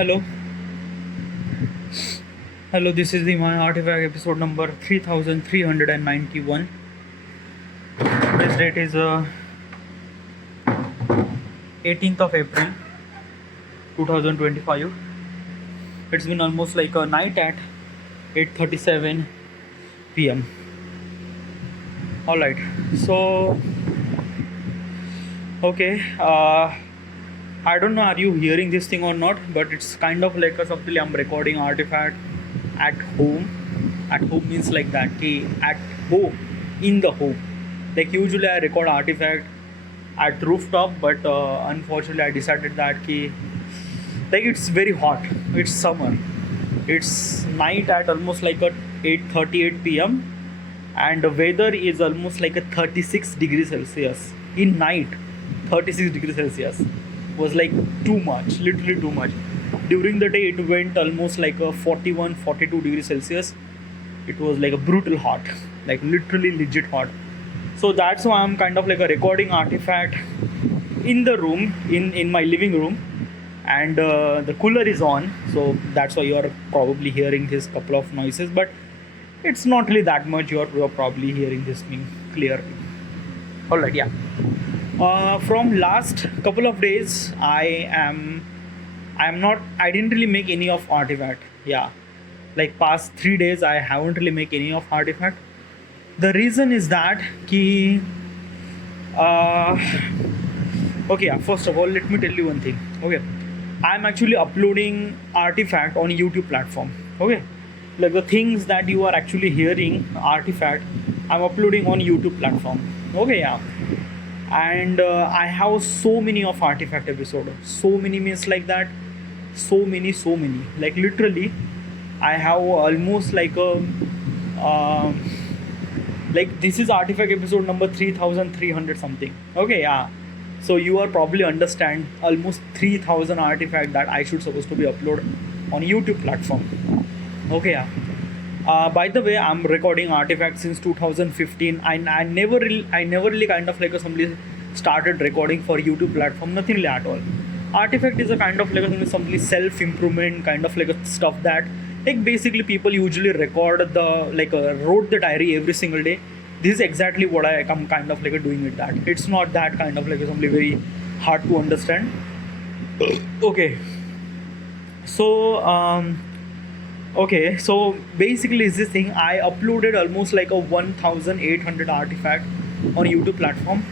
Hello, hello. This is the My Artifact episode number 3391. Today's date is 18th of April 2025. It's been almost like a night at 8:37 p.m. All right. So, okay. I don't know are you hearing this thing or not, but it's kind of like a something I'm recording Artifact at home. At home means like that. Ki at home, in the home. Like usually I record Artifact at rooftop, but unfortunately I decided that ki like it's very hot. It's summer. It's night at almost like a 8:38 p.m. and the weather is almost like a 36 degrees Celsius in night. 36 degrees Celsius was like too much, literally too much. During the day it went almost like a 41 42 degrees Celsius. It was like a brutal hot, like literally legit hot. So that's why I'm kind of like a recording Artifact in the room, in my living room, and the cooler is on, so that's why you're probably hearing this couple of noises, but it's not really that much. You're probably hearing this thing clearly. All right, yeah. From last couple of days, I didn't really make any of Artifact. Yeah, like past 3 days, I haven't really make any of Artifact. The reason is that ki, uh, okay, yeah. First of all, let me tell you one thing. Okay, I'm actually uploading Artifact on YouTube platform. Okay, like the things that you are actually hearing Artifact, I'm uploading on YouTube platform. Okay, yeah. And I have so many of Artifact episode. So many means like that. So many. Like literally, I have almost like a like this is Artifact episode number 3300 something. Okay, yeah. So you are probably understand almost 3000 Artifact that I should supposed to be upload on YouTube platform. Okay, yeah. By the way, I'm recording Artifact since 2015. I never really kind of like somebody started recording for YouTube platform. Nothing really at all. Artifact is a kind of like somebody self improvement kind of like a stuff that like basically people usually record the like wrote the diary every single day. This is exactly what I am kind of like doing with that. It's not that kind of like something very hard to understand. Okay, so okay, so basically is this thing I uploaded almost like a 1800 Artifact on YouTube platform,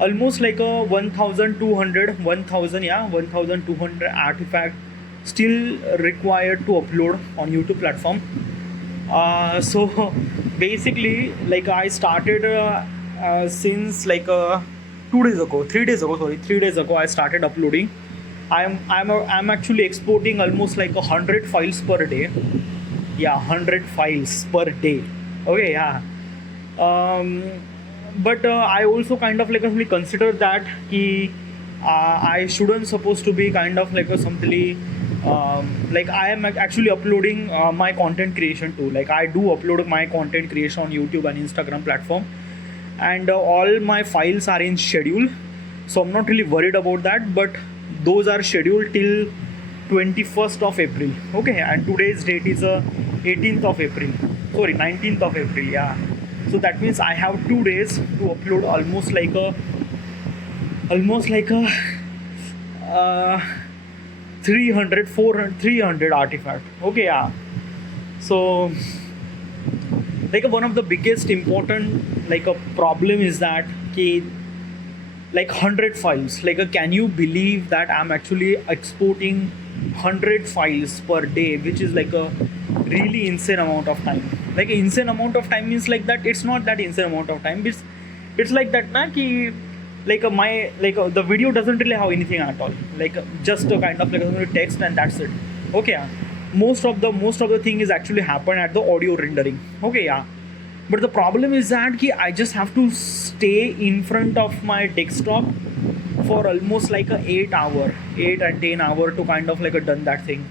almost like a 1200 1000, yeah, 1200 Artifact still required to upload on YouTube platform. So basically like I started since like 2 days ago 3 days ago, sorry, 3 days ago I started uploading. I'm actually exporting almost like 100 files per day. Yeah, 100 files per day. Okay, yeah. Um, but I also kind of like really consider that I shouldn't supposed to be kind of like a simply like I am actually uploading my content creation too. Like I do upload my content creation on YouTube and Instagram platform, and all my files are in schedule. So I'm not really worried about that. But those are scheduled till 21st of April. Okay, and today's date is 18th of April. Sorry, 19th of April. Yeah. So that means I have 2 days to upload almost like a uh, 300 400 300 Artifact. Okay, yeah. So like one of the biggest important like a problem is that ki, like 100 files, like can you believe that I'm actually exporting 100 files per day, which is like a really insane amount of time. Like insane amount of time means like that it's not that insane amount of time. It's like that na ki, like my like the video doesn't really have anything at all, like just a kind of like a text and that's it. Okay, yeah. Most of the thing is actually happen at the audio rendering. Okay, yeah. But the problem is that ki I just have to stay in front of my desktop for almost like a 8 and 10 hour to kind of like a done that thing,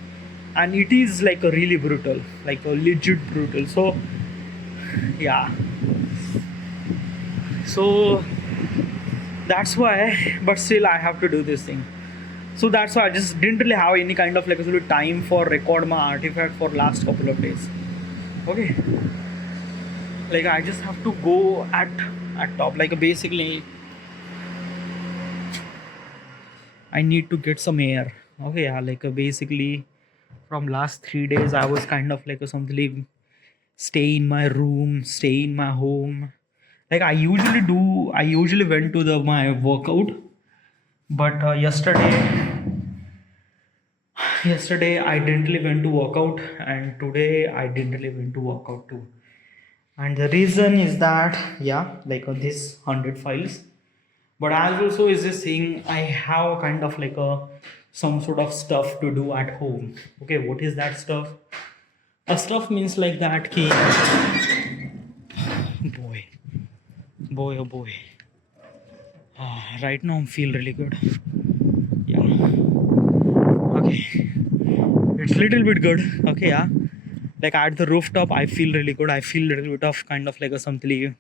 and it is like a really brutal, like a legit brutal. So yeah, so that's why. But still I have to do this thing. So that's why I just didn't really have any kind of like a sort of time for record my artifact for last couple of days. Okay, like I just have to go at top. Like basically, I need to get some air. Okay, yeah, like basically, from last 3 days, I was kind of like a something stay in my room, stay in my home. Like I usually do. I usually went to the my workout, but yesterday I didn't really went to workout, and today I didn't really went to workout too. And the reason is that yeah, like this 100 files, but as also is this thing I have kind of like a some sort of stuff to do at home. Okay, what is that stuff? A stuff means like that key. Boy oh boy. Right now I feel really good. Yeah, okay, it's little bit good. Okay, yeah, like at the rooftop I feel really good. I feel a little bit of kind of like a something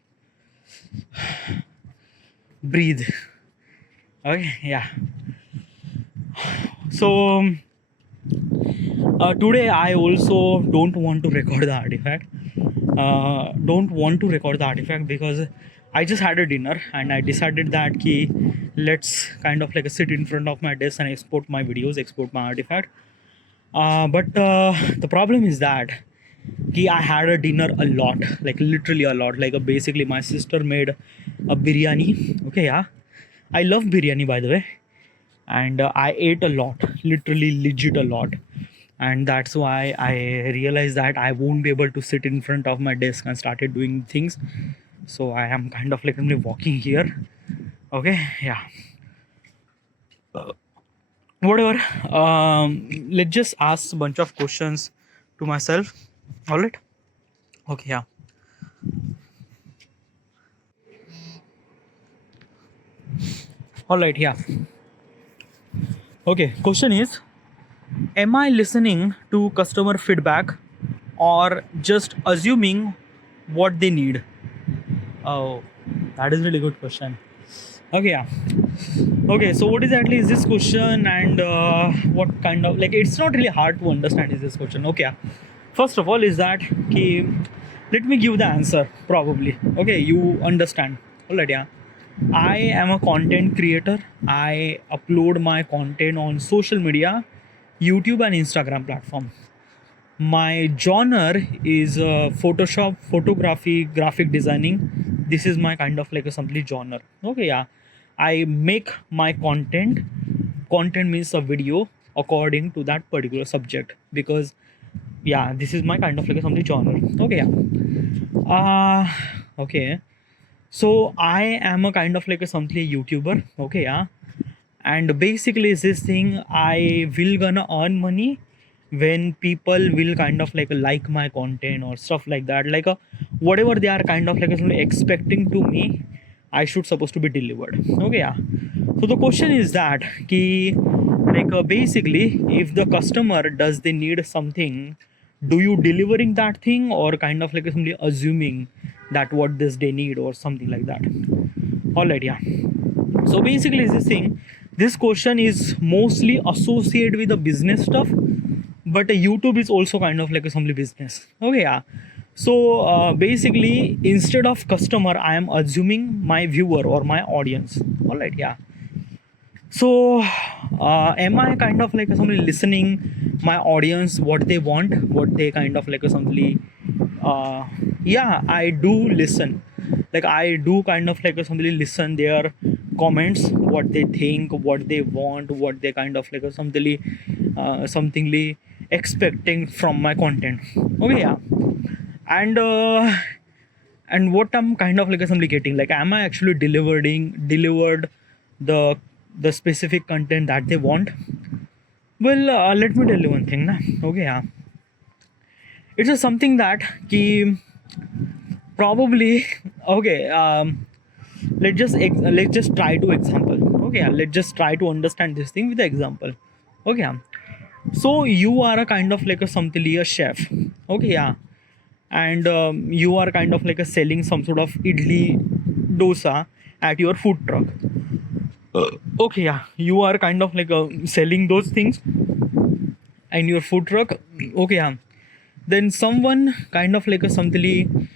breathe. Okay, yeah. So today I also don't want to record the artifact. Don't want to record the artifact because I just had a dinner and I decided that ki let's kind of like sit in front of my desk and export my videos, export my artifact. But the problem is that ki I had a dinner a lot, like literally a lot. Like basically my sister made a biryani. Okay, yeah, I love biryani by the way, and I ate a lot, literally legit a lot, and that's why I realized that I won't be able to sit in front of my desk and started doing things. So I am kind of like only walking here. Okay, yeah. Whatever. Let's just ask a bunch of questions to myself. All right. Okay, yeah. All right, yeah. Okay, question is, am I listening to customer feedback or just assuming what they need? Oh, that is really good question. Okay, yeah. Okay, so what exactly is this question, and what kind of like it's not really hard to understand is this question. Okay, yeah. First of all, is that ki, let me give the answer probably. Okay, you understand. Alright, yeah. I am a content creator. I upload my content on social media, YouTube and Instagram platform. My genre is Photoshop, photography, graphic designing. This is my kind of like a something genre. Okay, yeah. I make my content. Content means a video according to that particular subject, because yeah, this is my kind of like a something genre. Okay, yeah. Okay. So I am a kind of like a something YouTuber. Okay, yeah. And basically is this thing I will gonna earn money when people will kind of like my content or stuff like that, like whatever they are kind of like expecting to me, I should supposed to be delivered. Okay, yeah. So the question is that ki, like basically if the customer does they need something, do you delivering that thing or kind of like simply assuming that what this they need or something like that? All right, yeah. So basically is this thing, this question is mostly associated with the business stuff, but YouTube is also kind of like a something business. Okay, yeah. So basically instead of customer I am assuming my viewer or my audience. All right, yeah. So am I kind of like somebody listening my audience, what they want, what they kind of like somebody yeah, I do listen. Like I do kind of like somebody listen their comments, what they think, what they want, what they kind of like somethingly expecting from my content. Okay, yeah. And what I'm kind of like somebody getting, like am I actually delivered the specific content that they want? Well, let me tell you one thing na. Okay, yeah, it's just something that ki probably okay, let's just try to example. Okay, yeah, let's just try to understand this thing with the example. Okay, yeah. So you are a kind of like a something a chef. Okay, yeah. And you are kind of like a selling some sort of idli dosa at your food truck. Okay, yeah, you are kind of like selling those things and your food truck. Okay, yeah, then someone kind of like a something,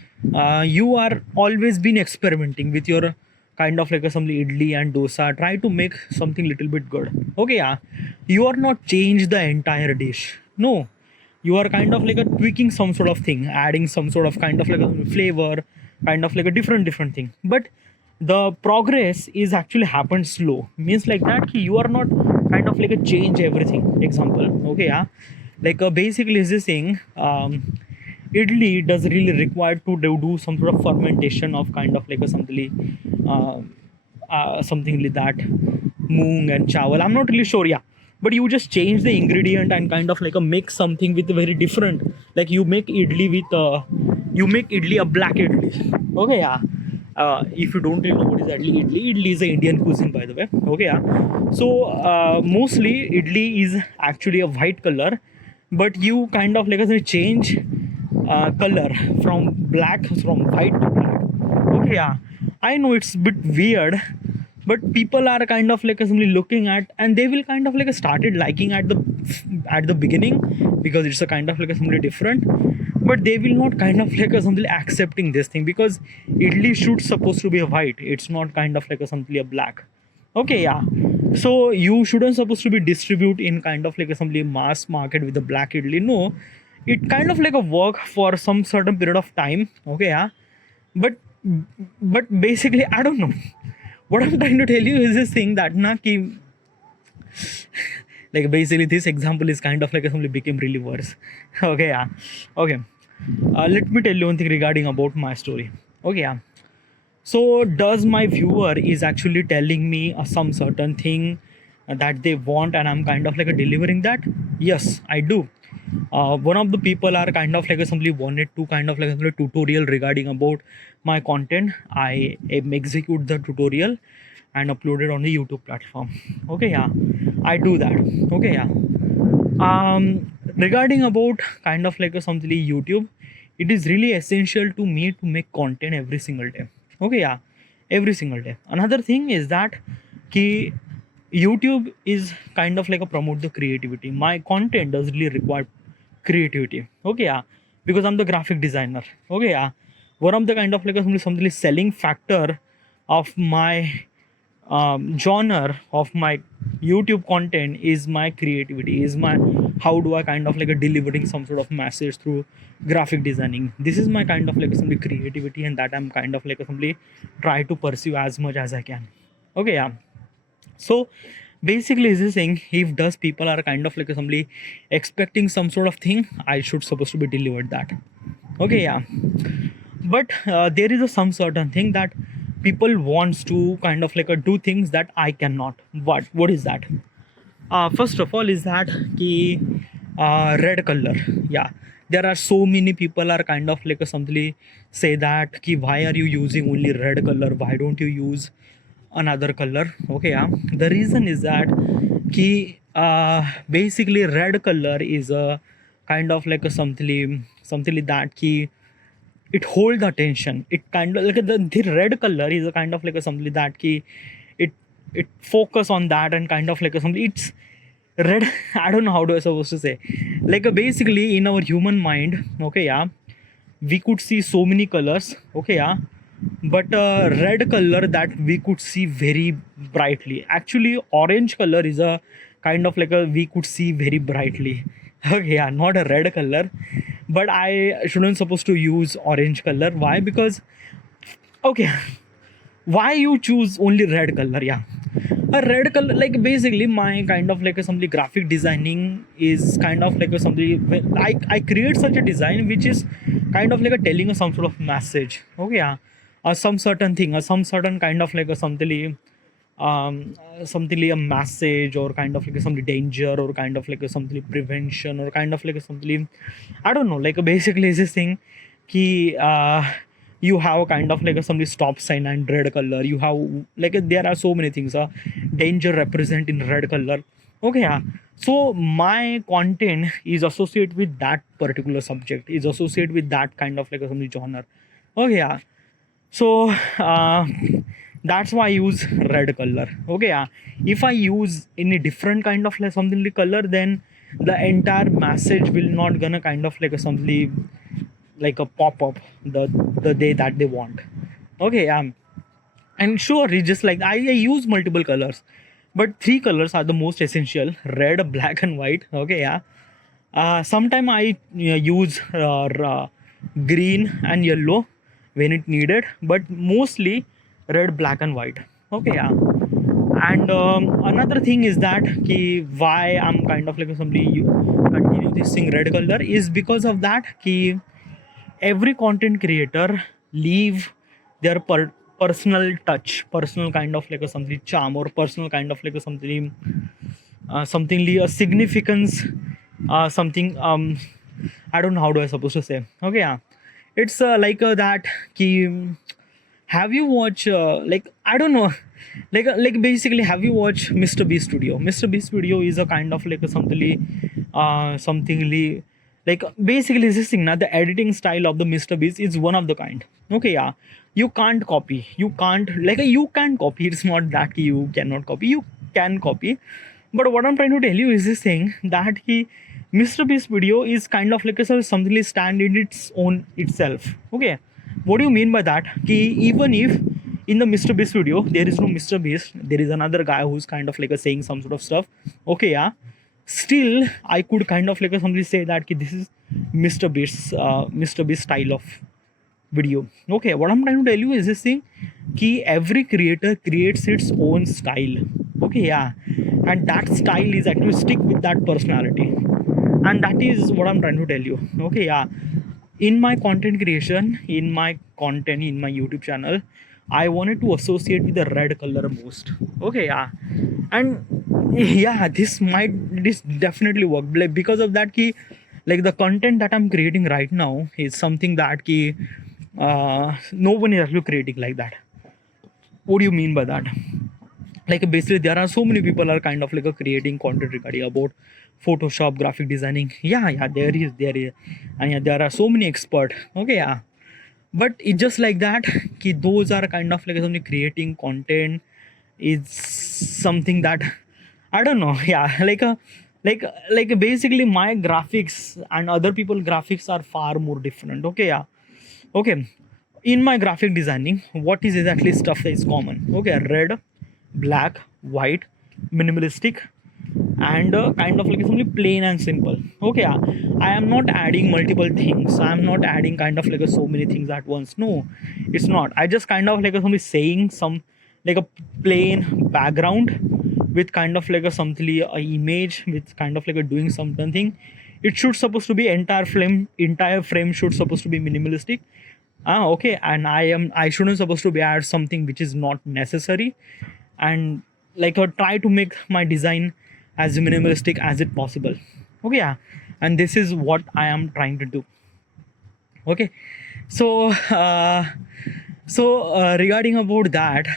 you are always been experimenting with your kind of like a something idli and dosa, try to make something little bit good. Okay, yeah, you are not change the entire dish, no, you are kind of like a tweaking some sort of thing, adding some sort of kind of like a flavor, kind of like a different thing, but the progress is actually happened slow, means like that ki you are not kind of like a change everything. Example, okay, yeah, like basically is this thing, idli does really require to do some sort of fermentation of kind of like a something like that, moong and chawal, I'm not really sure, yeah, but you just change the ingredient and kind of like a make something with very different, like you make idli with you make idli a black idli. Okay, yeah, if you don't even know what is idli is an Indian cuisine, by the way. Okay, yeah, so mostly idli is actually a white color, but you kind of like change color from black, from white to black. Okay, yeah, I know it's a bit weird, but people are kind of like simply looking at, and they will kind of like started liking at the beginning, because it's a kind of like simply different, but they will not kind of like simply accepting this thing, because idli should supposed to be a white, it's not kind of like simply a black. Okay, yeah, so you shouldn't supposed to be distribute in kind of like simply mass market with the black idli, no, it kind of like a work for some certain period of time. Okay, yeah, but basically I don't know. What I'm trying to tell you is this thing that na ki, like basically this example is kind of like something became really worse. Okay, yeah, okay, let me tell you one thing regarding about my story. Okay, yeah, so does my viewer is actually telling me some certain thing that they want, and I'm kind of like delivering that? Yes, I do. One of the people are kind of like simply wanted to kind of like a tutorial regarding about my content. I execute the tutorial and upload it on the YouTube platform. Okay, yeah, I do that. Okay, yeah, regarding about kind of like a something YouTube, it is really essential to me to make content every single day. Okay, yeah, every single day. Another thing is that ki YouTube is kind of like a promote the creativity, my content does really require creativity. Okay, yeah, because I'm the graphic designer. Okay, yeah, one of the kind of like a something selling factor of my genre of my YouTube content is my creativity, is my how do I kind of like a delivering some sort of message through graphic designing. This is my kind of like some creativity, and that I'm kind of like simply try to pursue as much as I can. Okay, yeah, so basically is this thing, if does people are kind of like simply expecting some sort of thing, I should supposed to be delivered that. Okay, yeah, but there is a some certain thing that people wants to kind of like do things that I cannot. What is that? First of all is that ki red color. Yeah, there are so many people are kind of like something say that ki why are you using only red color, why don't you use another color? Okay, yeah, the reason is that ki basically red color is a kind of like a something like that ki it hold the attention, it kind of like the red color is a kind of like a something that ki it it focus on that, and kind of like a something it's red. I don't know how to I supposed to say, like basically in our human mind. Okay, yeah, we could see so many colors. Okay, yeah, but red color that we could see very brightly, actually orange color is a kind of like a we could see very brightly. Okay, yeah, not a red color, but I shouldn't supposed to use orange color. Why? Because okay, why you choose only red color? Yeah, a red color, like basically my kind of like a something graphic designing is kind of like a something I create such a design which is kind of like a telling a some sort of message. Okay, yeah, some certain thing, or some certain kind of like a something like a message, or kind of like a something danger, or kind of like a something prevention, or kind of like a something I don't know, like basically is this thing ki you have a kind of like a something stop sign and red color, you have like there are so many things, danger represent in red color. Okay, yeah, so my content is associated with that particular subject, is associated with that kind of like a something genre. Okay, yeah, so That's why I use red color. Okay, yeah. If I use any different kind of like something like color, then the entire message will not gonna kind of like a something like a pop up the day that they want. Okay, and sure, it's just like I use multiple colors, but three colors are the most essential: red, black, and white. Okay, yeah. Sometime I use green and yellow when it needed, but mostly red, black, and white. Okay, yeah. And another thing is that why I'm kind of like somebody continue this thing red color is because of that every content creator leave their personal touch, personal kind of like a something charm, or personal kind of like a something something a significance, something I don't know how do I supposed to say. Okay, yeah, it's like that have you watched like I don't know, like basically have you watched Mr. B Studio? Mr. B Studio is a kind of like a something like basically this thing now, the editing style of the Mr. Beast is one of the kind. Okay, yeah, you can't copy, you can't like you can copy, it's not that you cannot copy, you can copy. But what I'm trying to tell you is this thing that Mr. Beast video is kind of like a something stand in its own itself. Okay, what do you mean by that? Even if in the Mr. Beast video there is no Mr. Beast, there is another guy who's kind of like a saying some sort of stuff. Okay, yeah, still I could kind of like a somebody say that this is Mr. Beast style of video. Okay, what I'm trying to tell you is this thing every creator creates its own style. Okay, yeah, and that style is actually stick with that personality, and that is what I'm trying to tell you. Okay, yeah, in my content creation, in my content, in my YouTube channel, I wanted to associate with the red color most. Okay, yeah, and yeah, this definitely work like because of that like the content that I'm creating right now is something that no one is actually creating like that. What do you mean by that? Like basically there are so many people are kind of like creating content regarding about Photoshop, graphic designing. Yeah, there is, and yeah, there are so many expert. Okay, yeah, but it's just like that those are kind of like something creating content is something that I don't know. Yeah, like basically my graphics and other people graphics are far more different. Okay, yeah. Okay, in my graphic designing, what is exactly stuff that is common? Okay, red, black, white, minimalistic, and kind of like something plain and simple. Okay, yeah. I am not adding multiple things, I am not adding kind of like so many things at once. No, it's not. I just kind of like somebody saying some like a plain background with kind of like a something a image with kind of like a doing something. It should supposed to be entire frame should supposed to be minimalistic. Okay, and I shouldn't supposed to be add something which is not necessary, and like try to make my design as minimalistic as it possible. Okay, yeah, and this is what I am trying to do. Okay, so regarding about that,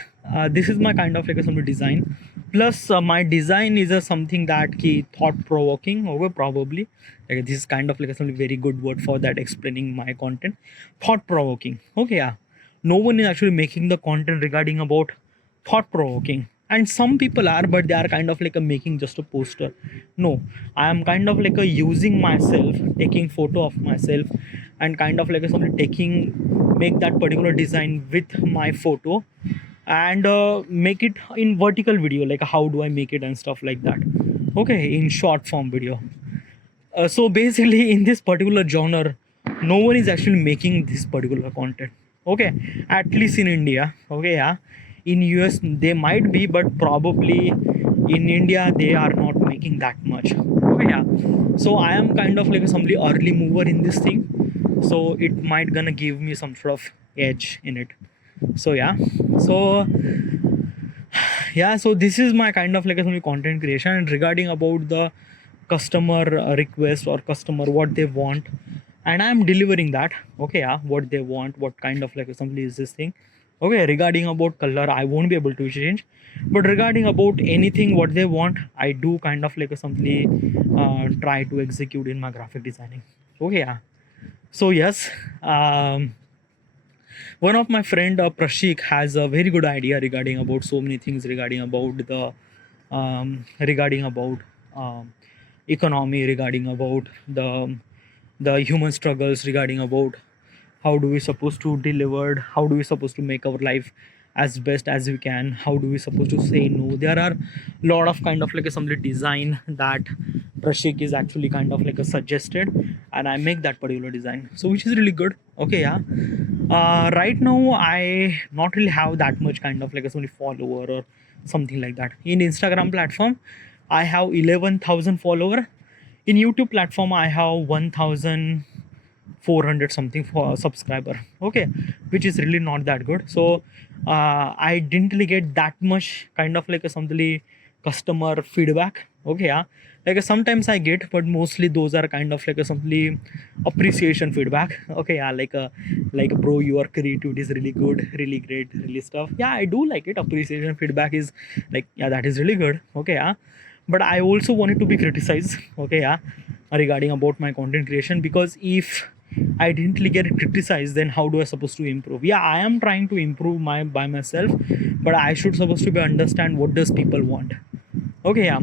this is my kind of like some design. Plus my design is something that thought provoking. Okay, probably like this is kind of like some very good word for that explaining my content. Thought provoking. Okay, yeah, no one is actually making the content regarding about thought provoking, and some people are, but they are kind of like making just a poster. No, I am kind of like using myself, taking photo of myself, and kind of like something make that particular design with my photo, and make it in vertical video, like how do I make it and stuff like that. Okay, in short form video. So basically in this particular genre, no one is actually making this particular content. Okay, at least in India. Okay, yeah, in US they might be, but probably in India they are not making that much. Okay, yeah, so I am kind of like somebody early mover in this thing, so it might gonna give me some sort of edge in it. So yeah, so so this is my kind of like some content creation, and regarding about the customer request or customer what they want, and I'm delivering that. Okay, yeah, what they want, what kind of like somebody is this thing. Okay, regarding about color I won't be able to change, but regarding about anything what they want, I do kind of like something try to execute in my graphic designing. Okay, yeah, so yes, one of my friend Prashik has a very good idea regarding about so many things regarding about the regarding about economy, regarding about the human struggles, regarding about how do we supposed to deliver, how do we supposed to make our life as best as we can, how do we supposed to say no. There are lot of kind of like a some design that Prashik is actually kind of like a suggested, and I make that particular design, so which is really good. Okay, yeah. Right now I not really have that much kind of like a somebody follower or something like that. In Instagram platform I have 11,000 follower. In YouTube platform I have 1,400 something for subscriber. Okay, which is really not that good. So I didn't really get that much kind of like a something customer feedback. Okay, yeah. Like sometimes I get, but mostly those are kind of like a simply appreciation feedback. Okay, yeah, like bro, your creativity is really good, really great, really stuff. Yeah, I do like it. Appreciation feedback is like, yeah, that is really good. Okay, yeah. But I also wanted to be criticized. Okay, yeah, regarding about my content creation, because if I didn't really get criticized, then how do I supposed to improve? Yeah, I am trying to improve my by myself, but I should supposed to be understand what does people want. Okay, yeah.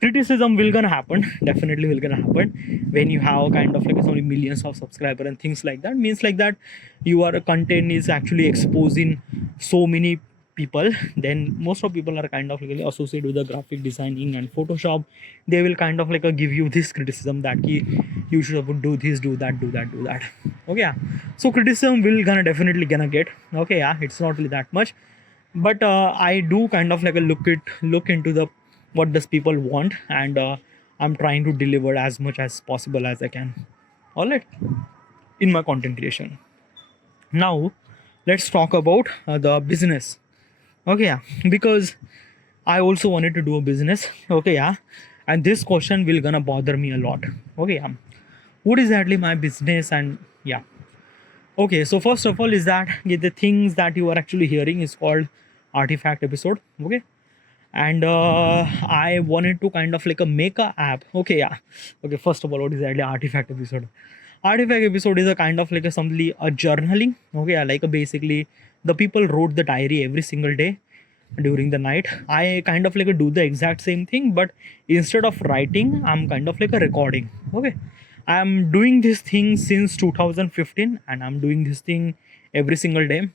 Criticism will gonna happen, definitely will gonna happen when you have kind of like so many millions of subscriber and things like that. Means like that your content is actually exposing so many people, then most of people are kind of like associated with the graphic designing and Photoshop. They will kind of like give you this criticism that ki, you should do this, do that, do that, do that. Okay, yeah. So criticism will gonna definitely gonna get. Okay, yeah, it's not really that much, but I do kind of like a look into the what does people want, and I'm trying to deliver as much as possible as I can. All right, in my content creation. Now let's talk about the business. Okay, yeah, because I also wanted to do a business. Okay, yeah, and this question will gonna bother me a lot. Okay, yeah, what is exactly my business? And yeah, okay, so first of all is that the things that you are actually hearing is called artifact episode. Okay, and I wanted to kind of like make a app. Okay, yeah. Okay, first of all, what is exactly artifact episode? Artifact episode is a kind of like a something a journaling. Okay, yeah, like basically the people wrote the diary every single day during the night. I kind of like do the exact same thing, but instead of writing I'm kind of like a recording. Okay, I'm doing this thing since 2015, and I'm doing this thing every single day.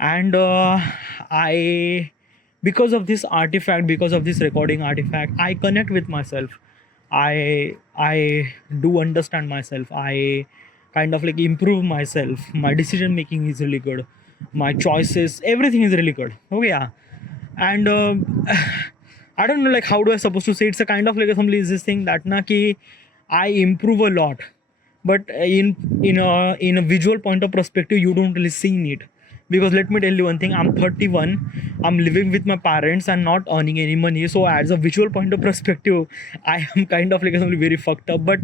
And I because of this artifact, because of this recording artifact, I connect with myself. I do understand myself. I kind of like improve myself. My decision making is really good, my choices, everything is really good. Okay, yeah. And I don't know like how do I supposed to say, it's a kind of like somebody is this thing that na ki I improve a lot, but in a visual point of perspective you don't really see it. Because let me tell you one thing, I'm 31, I'm living with my parents and not earning any money, so as a visual point of perspective I am kind of like something very fucked up. But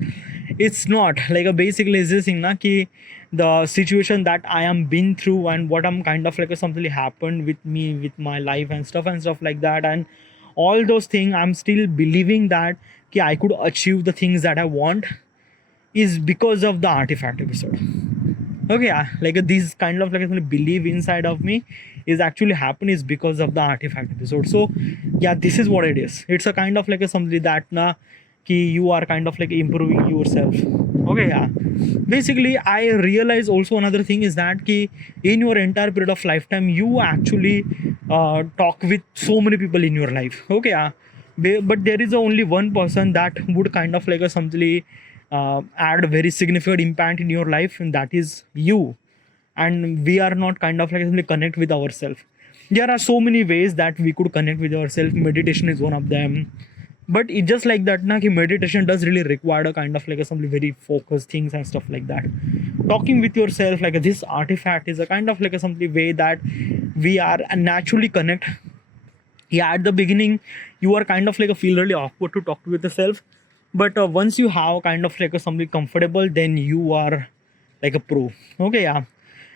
it's not like a basically is this thing na ki the situation that I am been through and what I'm kind of like something happened with me with my life and stuff like that, and all those things I'm still believing that ki I could achieve the things that I want is because of the artifact episode. Okay, yeah, like these kind of like belief inside of me is actually happen is because of the artifact episode. So yeah, this is what it is. It's a kind of like a something that na ki you are kind of like improving yourself. Okay, yeah. Basically I realize also another thing is that ki in your entire period of lifetime you actually talk with so many people in your life. Okay, yeah. But there is only one person that would kind of like a something add a very significant impact in your life, and that is you. And we are not kind of like simply connect with ourselves. There are so many ways that we could connect with ourselves. Meditation is one of them, but it just like that na ki meditation does really require a kind of like a something very focused things and stuff like that. Talking with yourself like this artifact is a kind of like a something way that we are naturally connect. Yeah, at the beginning you are kind of like a feel really awkward to talk with yourself, but once you have kind of like a something comfortable, then you are like a pro. Okay, yeah.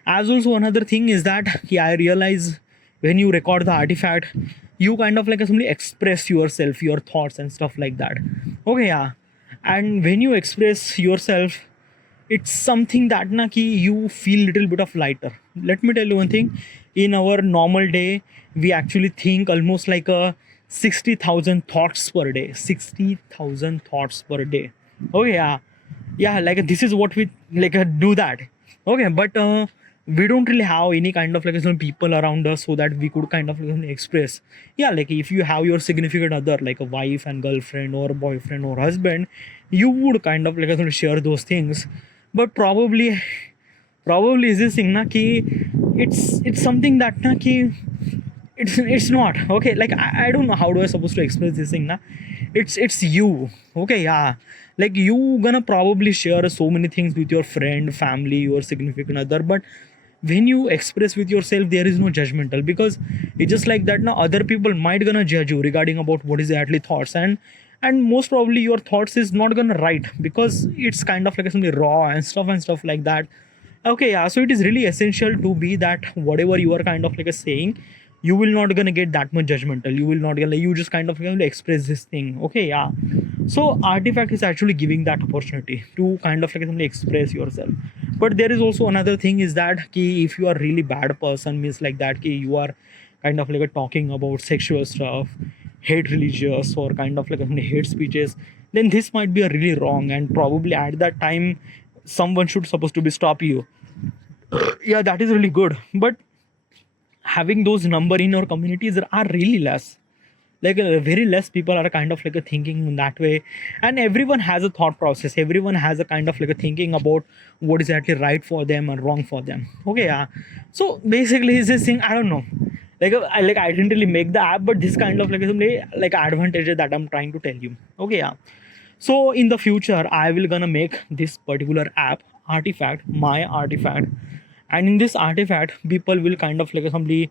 As also another thing is that yeah, I realize when you record the artifact you kind of like a simply express yourself, your thoughts and stuff like that. Okay, yeah. And when you express yourself, it's something that na ki you feel little bit of lighter. let me tell you one thing. In our normal day, we actually think almost like a 60,000 thoughts per day. 60,000 thoughts per day. Okay, yeah, like this is what we like do that. Okay, but we don't really have any kind of like some people around us so that we could kind of like, express. Yeah, like if you have your significant other like a wife and girlfriend or boyfriend or husband, you would kind of like share those things. But probably is this thing na ki it's something that na ki it's not okay. Like I don't know how do I supposed to express this thing na. It's you. Okay, yeah, like you gonna probably share so many things with your friend, family, your significant other, but when you express with yourself, there is no judgmental, because it's just like that now other people might gonna judge you regarding about what is actually thoughts, and most probably your thoughts is not gonna right because it's kind of like something raw and stuff like that. Okay, yeah, so it is really essential to be that whatever you are kind of like a saying, you will not gonna get that much judgmental, you will not gonna, you just kind of gonna express this thing. Okay, yeah, so artifact is actually giving that opportunity to kind of like something express yourself. But there is also another thing is that ki if you are really bad person, means like that ki you are kind of like talking about sexual stuff, hate religious, or kind of like hate speeches, then this might be a really wrong, and probably at that time someone should supposed to be stop you. Yeah, that is really good, but having those number in our communities are really less. Like very less people are kind of like a thinking in that way, and everyone has a thought process, everyone has a kind of like a thinking about what is actually right for them and wrong for them. Okay, yeah, so basically is this thing, I don't know, I didn't really make the app, but this kind of like some like advantages that I'm trying to tell you. Okay, yeah, so in the future I will gonna make this particular app artifact, my artifact, and in this artifact people will kind of like somebody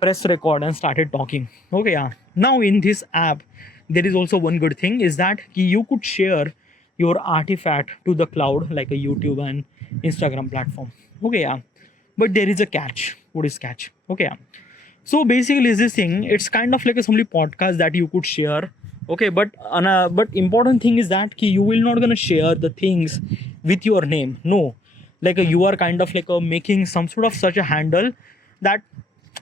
press record and started talking. Okay, yeah, now in this app there is also one good thing is that you could share your artifact to the cloud like a YouTube and Instagram platform. Okay, yeah, but there is a catch. What is catch? Okay, yeah, so basically is this thing, it's kind of like a somebody podcast that you could share. Okay, but important thing is that you will not gonna share the things with your name. No, like you are kind of like making some sort of such a handle that,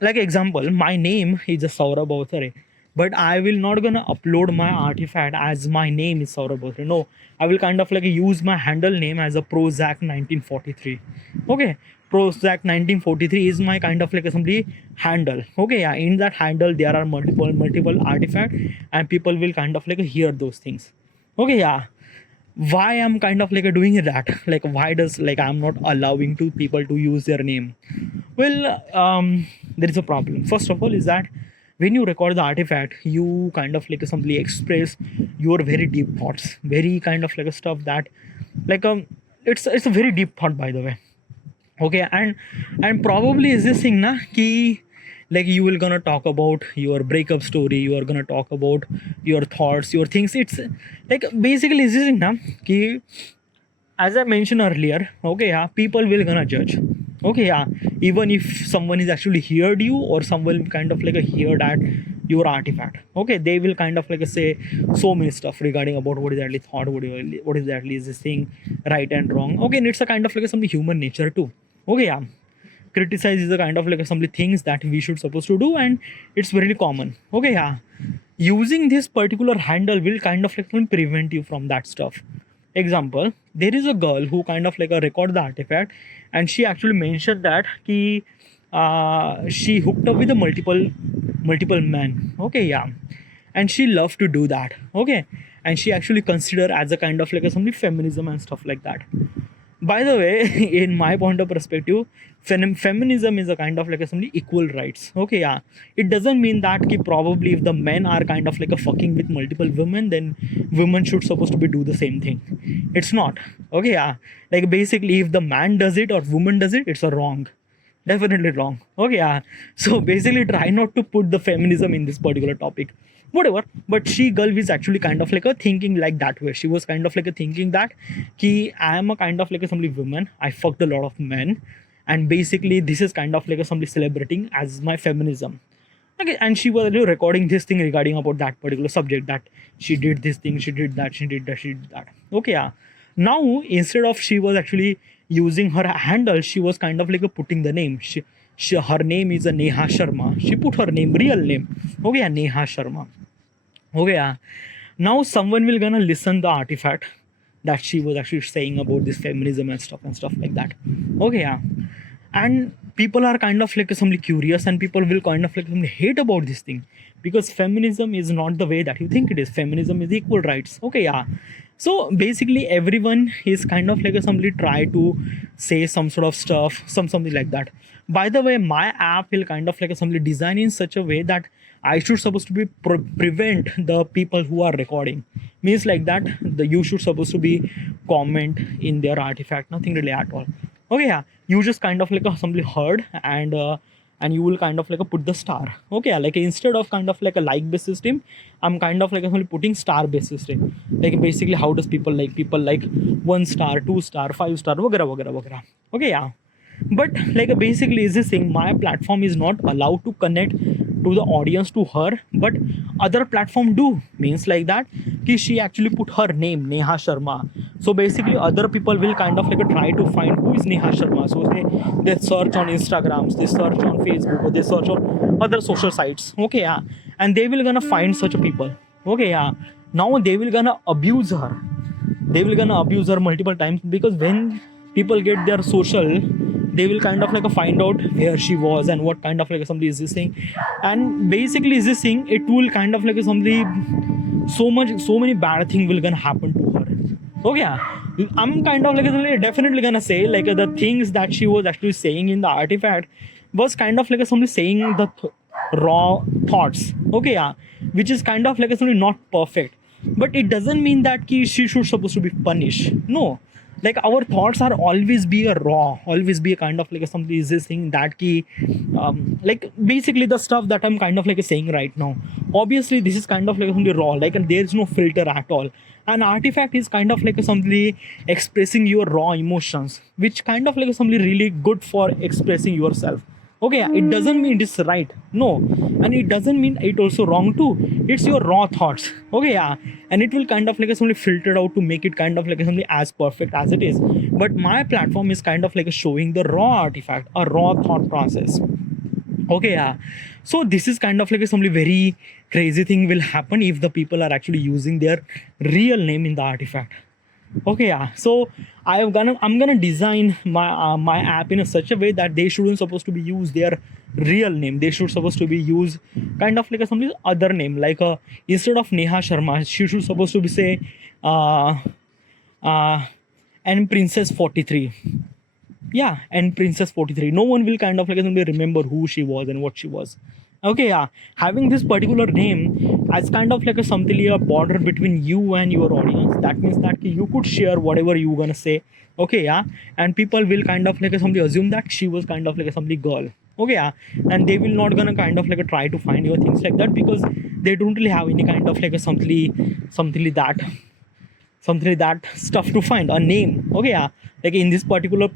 like example, my name is a Saurabh Avthare, but I will not gonna upload my artifact as my name is Saurabh Avthare. No, I will kind of like use my handle name as a Prozac 1943. Okay, Prozac 1943 is my kind of like somebody handle. Okay, yeah, in that handle there are multiple artifact, and people will kind of like hear those things. Okay, yeah, why I'm kind of like doing that, like why does like I'm not allowing to people to use their name. Well, there is a problem. First of all is that when you record the artifact, you kind of like simply express your very deep thoughts, very kind of like a stuff that like it's a very deep thought, by the way. Okay, and probably is this thing na ki like you will gonna talk about your breakup story, you are gonna talk about your thoughts, your things. It's like basically is this thing na ki, as I mentioned earlier, okay, yeah, people will gonna judge. Okay, yeah, even if someone is actually heard you, or someone kind of like a heard at your artifact, okay, they will kind of like say so many stuff regarding about what is actually thought, what is actually is this thing right and wrong. Okay, and it's a kind of like some human nature too. Okay, yeah, criticize is a kind of like some things that we should supposed to do, and it's very common. Okay, yeah, using this particular handle will kind of like prevent you from that stuff. Example, there is a girl who kind of like a record the artifact, and she actually mentioned that she hooked up with a multiple men. Okay, yeah, and she loved to do that. Okay, and she actually consider as a kind of like a something feminism and stuff like that. By the way, in my point of perspective, feminism is a kind of like a something equal rights. Okay, yeah, it doesn't mean that probably if the men are kind of like a fucking with multiple women, then women should supposed to be do the same thing. It's not. Okay, yeah, like basically if the man does it or woman does it, it's a wrong, definitely wrong. Okay, yeah, so basically try not to put the feminism in this particular topic, whatever. But she girl is actually kind of like a thinking like that way. She was kind of like a thinking that ki I am a kind of like a somebody woman, I fucked a lot of men, and basically this is kind of like a somebody celebrating as my feminism. Okay, and she was recording this thing regarding about that particular subject, that she did this thing, she did that, she did that. Okay, yeah, now instead of she was actually using her handle, she was kind of like a putting the name. Her name is a Neha Sharma. She put her name, real name. Okay, yeah, Neha Sharma. Okay, yeah. Now someone will gonna listen the artifact that she was actually saying about this feminism and stuff like that. Okay, yeah. And people are kind of like something curious, and people will kind of like something hate about this thing, because feminism is not the way that you think it is. Feminism is equal rights. Okay, yeah. So basically everyone is kind of like a somebody try to say some sort of stuff, something like that. By the way, my app will kind of like a somebody design in such a way that I should supposed to be prevent the people who are recording. Means like that the you should supposed to be comment in their artifact, nothing really at all. Okay, yeah. You just kind of like somebody heard, and you will kind of like put the star. Okay, yeah. Like instead of kind of like a like based system, I'm kind of like only putting star based system. Like basically how does people like 1 star, 2 star, 5 star, wagera wagera wagera. Okay, yeah. But like basically is this thing, my platform is not allowed to connect to the audience to her, but other platform do. Means like that she actually put her name, Neha Sharma. So basically other people will kind of like try to find who is Neha Sharma. So they search on Instagrams, they search on Facebook, or they search on other social sites. Okay, yeah. And they will gonna find such people. Okay, yeah. Now they will gonna abuse her. They will gonna abuse her multiple times, because when people get their social, they will kind of like find out where she was and what kind of like somebody is this thing. And basically is this thing, it will kind of like somebody, so many bad things will gonna happen to her. Okay, yeah. I'm kind of like definitely gonna say like the things that she was actually saying in the artifact was kind of like somebody saying the raw thoughts. Okay, yeah. Which is kind of like somebody not perfect, but it doesn't mean that she should supposed to be punished. No, like our thoughts are always be a raw, always be a kind of like something is this thing that like basically the stuff that I'm kind of like saying right now, obviously this is kind of like something raw, like, and there's no filter at all. An artifact is kind of like something expressing your raw emotions, which kind of like something really good for expressing yourself. Okay, it doesn't mean it's right, no, and it doesn't mean it also wrong too. It's your raw thoughts. Okay, yeah. And it will kind of like something filtered out to make it kind of like something as perfect as it is. But my platform is kind of like showing the raw artifact, a raw thought process. Okay, yeah. So this is kind of like something very crazy thing will happen if the people are actually using their real name in the artifact. Okay, yeah. So I'm gonna design my app in such a way that they shouldn't supposed to be use their real name. They should supposed to be use kind of like some other name, like instead of Neha Sharma, she should supposed to be say and Princess 43. Yeah, and Princess 43. No one will kind of like remember who she was and what she was. Okay, yeah. Having this particular name as kind of like something like a border between you and your audience, that means that you could share whatever you gonna say. Okay, yeah. And people will kind of like somebody assume that she was kind of like somebody girl. Okay, yeah. And they will not gonna kind of like try to find your things like that, because they don't really have any kind of like a something like that stuff to find a name. Okay, yeah. Like in this particular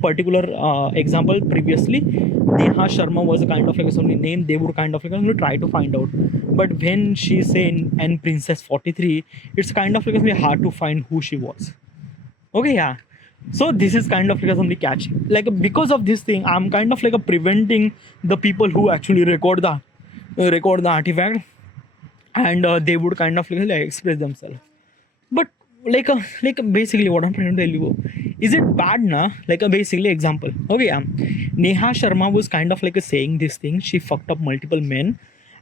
example previously, Neha Sharma was a kind of like something name they would kind of like try to find out. But when she say and Princess 43, it's kind of like hard to find who she was. Okay, yeah. So this is kind of like something catchy. Like because of this thing, I'm kind of like preventing the people who actually record the artifact, and they would kind of like express themselves. But like basically what I'm trying to tell you, is it bad na? Like a basically example. Okay, yeah. Neha Sharma was kind of like saying this thing. She fucked up multiple men,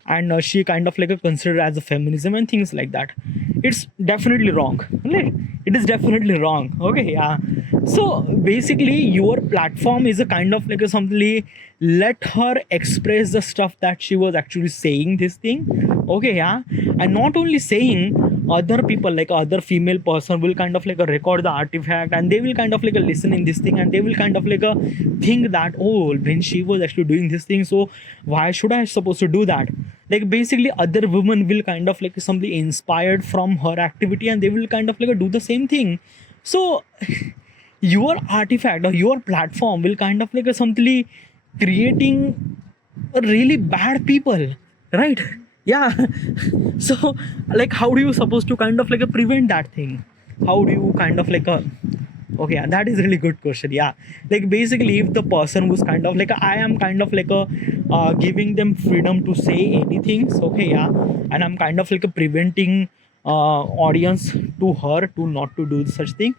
and she kind of like considered as a feminism and things like that. It's definitely wrong. Right? It is definitely wrong. Okay, yeah. So basically your platform is a kind of like a something, let her express the stuff that she was actually saying this thing. Okay, yeah. And not only saying, other people like other female person will kind of like record the artifact, and they will kind of like listen in this thing, and they will kind of like think that, oh, when she was actually doing this thing, so why should I supposed to do that? Like basically other women will kind of like something inspired from her activity, and they will kind of like do the same thing. So your artifact or your platform will kind of like something creating a really bad people, right? Yeah. So like how do you supposed to kind of like prevent that thing? How do you kind of like Okay, yeah, that is really good question. Yeah, like basically, if the person was kind of like I am kind of like a giving them freedom to say anything. So, okay, yeah, and I'm kind of like a preventing audience to her to not to do such thing.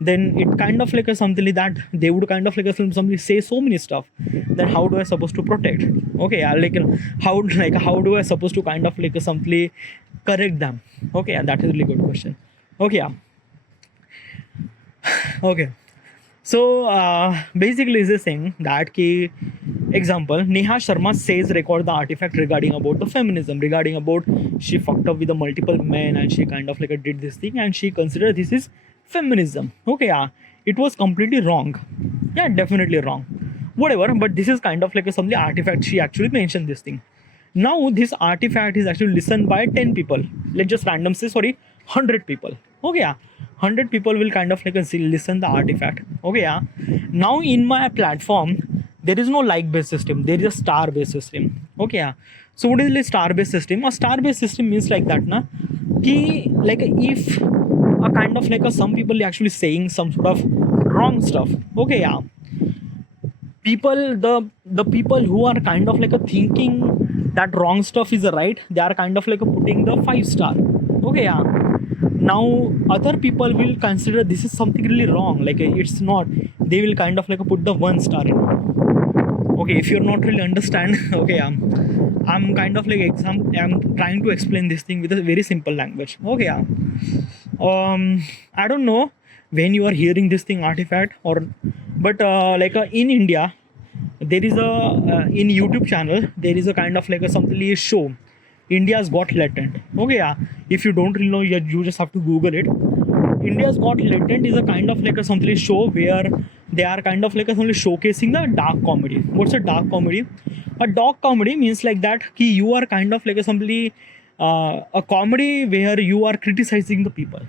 Then it kind of like a something like that they would kind of like a somebody say so many stuff. Then how do I supposed to protect? Okay, yeah, how do I supposed to kind of like a something correct them? Okay, and that is a really good question. Okay, yeah. Okay. So basically, is this thing that key example Neha Sharma says record the artifact regarding about the feminism, regarding about she fucked up with the multiple men and she kind of like did this thing and she considered this is feminism. Okay, yeah, it was completely wrong. Yeah, definitely wrong. Whatever, but this is kind of like a something artifact. She actually mentioned this thing. Now this artifact is actually listened by 10 people. Let's just random say sorry, 100 people. Okay, yeah. 100 people will kind of like listen the artifact. Okay, yeah. Now in my platform, there is no like based system. There is a star based system. Okay, yeah. So what is a star based system? A star based system means like that, na? Ki, like if a kind of like a, some people actually saying some sort of wrong stuff. Okay, yeah. People, the people who are kind of like a thinking that wrong stuff is right, they are kind of like a putting the 5 star. Okay, yeah. Now other people will consider this is something really wrong, like it's not, they will kind of like put the 1 star in. Okay, if you're not really understand, okay, I'm kind of like I'm trying to explain this thing with a very simple language. Okay, yeah. I don't know when you are hearing this thing artifact or, but in India there is a in YouTube channel there is a kind of like a something show, India's Got Latent. Okay, yeah. If you don't really know, you just have to Google it. India's Got Latent is a kind of like a something show where they are kind of like a something showcasing the dark comedy. What's a dark comedy? A dark comedy means like that ki you are kind of like a somebody a comedy where you are criticizing the people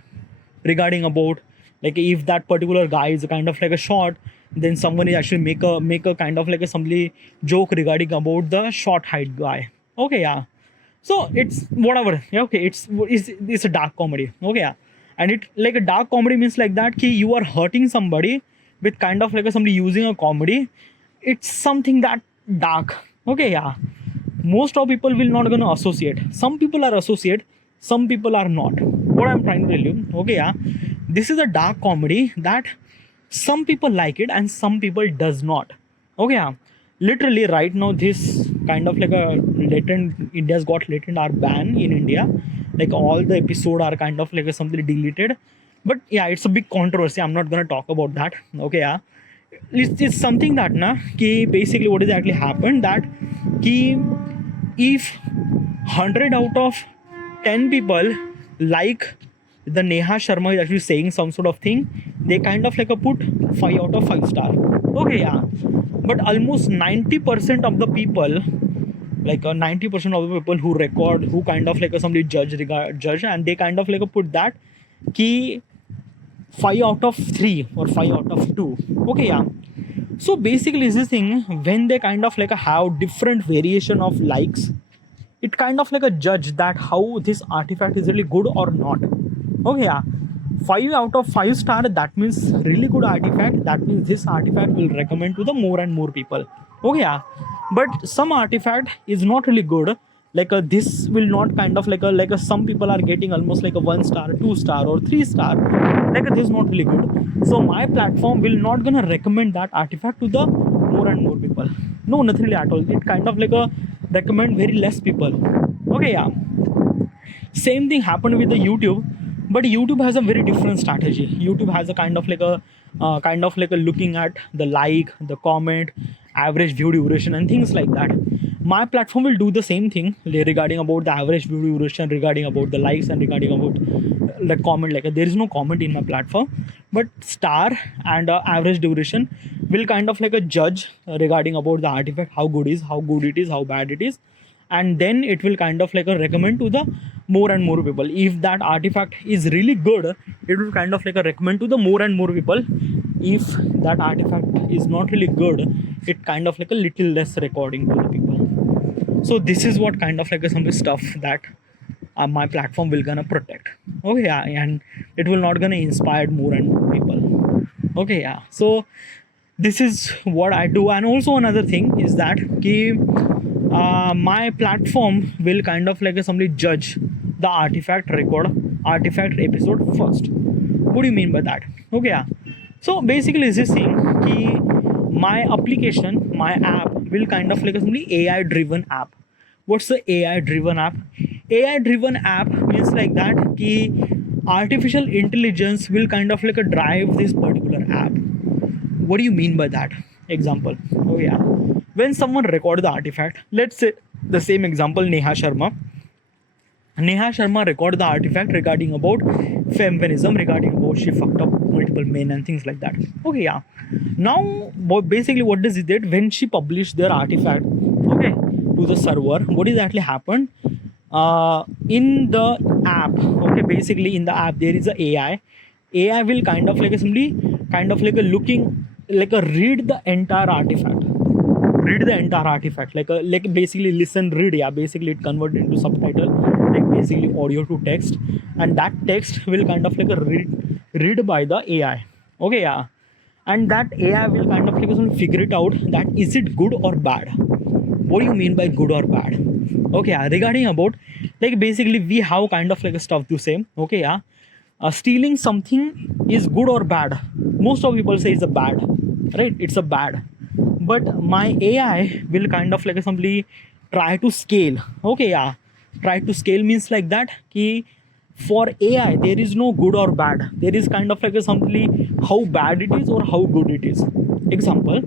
regarding about, like if that particular guy is a kind of like a short, then someone is actually make a kind of like a somebody joke regarding about the short height guy. Okay, yeah. So it's whatever. Yeah, okay, it's a dark comedy. Okay, yeah. And it like a dark comedy means like that ki you are hurting somebody with kind of like a somebody using a comedy. It's something that dark. Okay, yeah. Most of people will not gonna associate. Some people are associate, some people are not. What I'm trying to tell you. Okay, yeah. This is a dark comedy that some people like it and some people does not. Okay, yeah. Literally right now this kind of like a latent, India's Got Latent are banned in India. Like all the episode are kind of like something deleted. But yeah, it's a big controversy. I'm not gonna talk about that. Okay, yeah. It's something that na ki basically what is actually happened that ki if 100 out of 10 people like the Neha Sharma is actually saying some sort of thing, they kind of like a put 5 out of 5 star. Okay, yeah. But almost 90% of the people, like 90% of the people who record, who kind of like somebody judge, and they kind of like put that ki 5 out of 3 or 5 out of 2. Okay, yeah. So basically is this thing when they kind of like have different variation of likes, it kind of like a judge that how this artifact is really good or not. Okay, yeah. 5 out of 5 star, that means really good artifact. That means this artifact will recommend to the more and more people. Okay, yeah. But some artifact is not really good. Like this will not kind of like some people are getting almost like a 1 star, 2 star or 3 star. Like this is not really good. So my platform will not gonna recommend that artifact to the more and more people. No, nothing really at all. It kind of like a recommend very less people. Okay, yeah. Same thing happened with the YouTube. But YouTube has a very different strategy. YouTube has a kind of like a looking at the like, the comment, average view duration and things like that. My platform will do the same thing regarding about the average view duration, regarding about the likes and regarding about the comment. Like there is no comment in my platform, but star and average duration will kind of like a judge regarding about the artifact, how good it is, how bad it is. And then it will kind of like a recommend to the more and more people. If that artifact is really good, it will kind of like a recommend to the more and more people. If that artifact is not really good, it kind of like a little less recording to the people. So this is what kind of like some stuff that my platform will gonna protect. Okay, yeah, and it will not gonna inspire more and more people. Okay, yeah. So this is what I do. And also another thing is that my platform will kind of like somebody judge the artifact record, artifact episode first. What do you mean by that? Okay, yeah. So basically is this thing कि my application, my app will kind of like a simply AI driven app. What's the AI driven app? AI driven app means like that कि artificial intelligence will kind of like a drive this particular app. What do you mean by that? Example. Oh yeah. When someone record the artifact, let's say the same example, Neha Sharma. Neha Sharma record the artifact regarding about feminism, regarding about she fucked up multiple men and things like that. Okay, yeah. Now, basically, what does it did when she published their artifact, okay, to the server? What is actually happened? In the app, okay, basically in the app there is a AI. AI will kind of like a simply kind of like a looking like a read the entire artifact, like basically listen read, yeah, basically it convert into subtitle, like basically audio to text, and that text will kind of like a read by the AI. Okay, yeah. And that AI will kind of like figure it out that is it good or bad. What do you mean by good or bad? Okay, yeah, regarding about like basically we have kind of like a stuff to say. Okay, yeah. Stealing something is good or bad. Most of people say it's a bad, right? It's a bad. But my AI will kind of like simply try to scale. Okay, yeah. Try to scale means like that कि for AI there is no good or bad. There is kind of like a simply how bad it is or how good it is. Example,